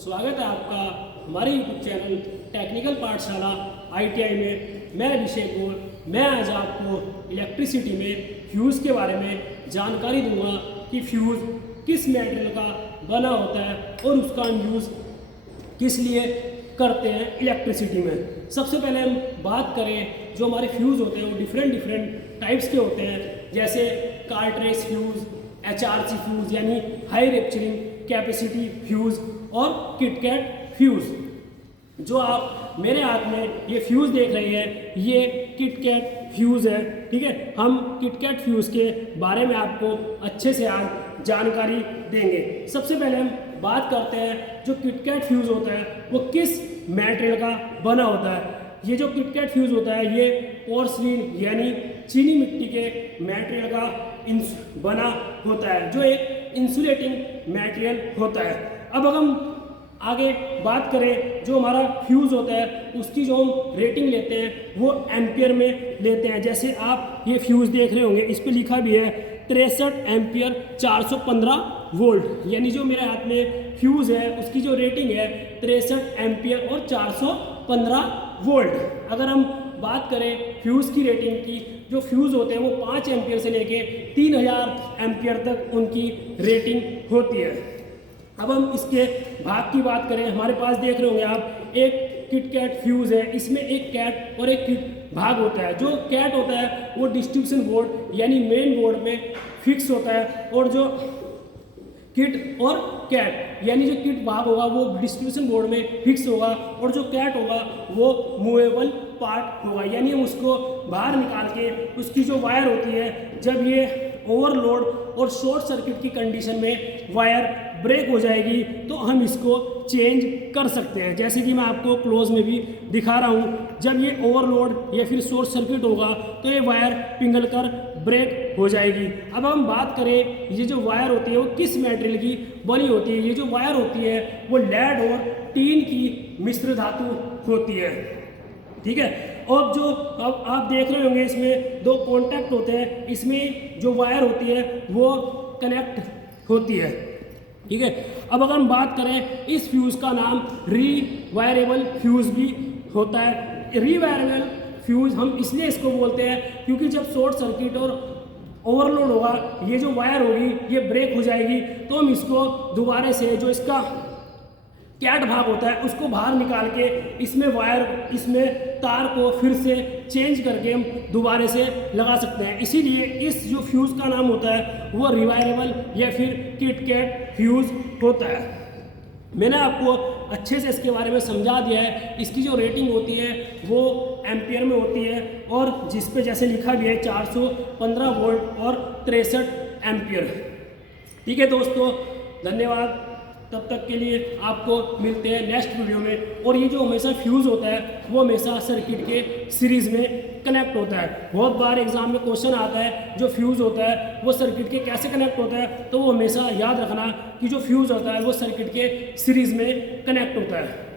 स्वागत है आपका हमारे यूट्यूब चैनल टेक्निकल पाठशाला ITI में। मैं अभिषेक गौर। मैं आज आपको इलेक्ट्रिसिटी में फ्यूज़ के बारे में जानकारी दूंगा कि फ्यूज़ किस मेटेरियल का बना होता है और उसका हम यूज़ किस लिए करते हैं इलेक्ट्रिसिटी में। सबसे पहले हम बात करें, जो हमारे फ्यूज़ होते हैं वो डिफरेंट टाइप्स के होते हैं, जैसे कार्ट्रेज फ्यूज़, HRC फ्यूज़ यानी हाई रेप्चरिंग कैपेसिटी फ्यूज़ और किटकैट फ्यूज़। जो आप मेरे हाथ में ये फ्यूज़ देख रहे हैं, ये किटकैट फ्यूज़ है। ठीक है, हम किटकैट फ्यूज़ के बारे में आपको अच्छे से आज जानकारी देंगे। सबसे पहले हम बात करते हैं, जो किटकैट फ्यूज़ होता है वो किस मटेरियल का बना होता है। ये जो किटकैट फ्यूज़ होता है ये पोर्सिलीन यानी चीनी मिट्टी के मटेरियल का बना होता है, जो एक इंसुलेटिंग मटेरियल होता है। अब अगर हम आगे बात करें, जो हमारा फ्यूज़ होता है उसकी जो हम रेटिंग लेते हैं वो एम्पियर में लेते हैं। जैसे आप ये फ्यूज़ देख रहे होंगे, इस पर लिखा भी है 63 एम्पियर 415 वोल्ट, यानी जो मेरे हाथ में फ्यूज़ है उसकी जो रेटिंग है 63 एम्पियर और 415 वोल्ट। अगर हम बात करें फ्यूज़ की रेटिंग की, जो फ्यूज़ होते हैं वो 5 एम्पियर से लेके 3000 एम्पियर तक उनकी रेटिंग होती है। अब हम इसके भाग की बात करें, हमारे पास देख रहे होंगे आप एक किटकैट फ्यूज़ है, इसमें एक कैट और एक किट भाग होता है। जो कैट होता है वो डिस्ट्रीब्यूशन बोर्ड यानी मेन बोर्ड में फिक्स होता है, और जो किट और कैट यानी जो किट भाग होगा वो डिस्ट्रीब्यूशन बोर्ड में फिक्स होगा, और जो कैट होगा वो मूवेबल पार्ट होगा, यानी हम उसको बाहर निकाल के उसकी जो वायर होती है, जब ये ओवरलोड और शॉर्ट सर्किट की कंडीशन में वायर ब्रेक हो जाएगी तो हम इसको चेंज कर सकते हैं। जैसे कि मैं आपको क्लोज में भी दिखा रहा हूँ, जब ये ओवरलोड या फिर शॉर्ट सर्किट होगा तो ये वायर पिघल कर ब्रेक हो जाएगी। अब हम बात करें, ये जो वायर होती है वो किस मटेरियल की बनी होती है। ये जो वायर होती है वो लेड और टीन की मिश्र धातु होती है। ठीक है, और जो अब आप देख रहे होंगे इसमें दो कॉन्टैक्ट होते हैं, इसमें जो वायर होती है वो कनेक्ट होती है। ठीक है, अब अगर हम बात करें, इस फ्यूज़ का नाम रीवायरेबल फ्यूज़ भी होता है। रीवायरेबल फ्यूज़ हम इसलिए इसको बोलते हैं क्योंकि जब शॉर्ट सर्किट और ओवरलोड होगा, ये जो वायर होगी ये ब्रेक हो जाएगी, तो हम इसको दोबारा से जो इसका कैट भाग होता है उसको बाहर निकाल के इसमें वायर, इसमें तार को फिर से चेंज करके हम दोबारा से लगा सकते हैं। इसीलिए इस जो फ्यूज़ का नाम होता है वो रिवायरेबल या फिर किटकैट फ्यूज़ होता है। मैंने आपको अच्छे से इसके बारे में समझा दिया है। इसकी जो रेटिंग होती है वो एम्पियर में होती है, और जिस पे जैसे लिखा भी है 415 वोल्ट और 63 एम्पियर। ठीक है दोस्तों, धन्यवाद। तब तक के लिए आपको मिलते हैं नेक्स्ट वीडियो में। और ये जो हमेशा फ्यूज़ होता है वो हमेशा सर्किट के सीरीज़ में कनेक्ट होता है। बहुत बार एग्जाम में क्वेश्चन आता है जो फ्यूज़ होता है वो सर्किट के कैसे कनेक्ट होता है, तो वो हमेशा याद रखना कि जो फ्यूज़ होता है वो सर्किट के सीरीज़ में कनेक्ट होता है।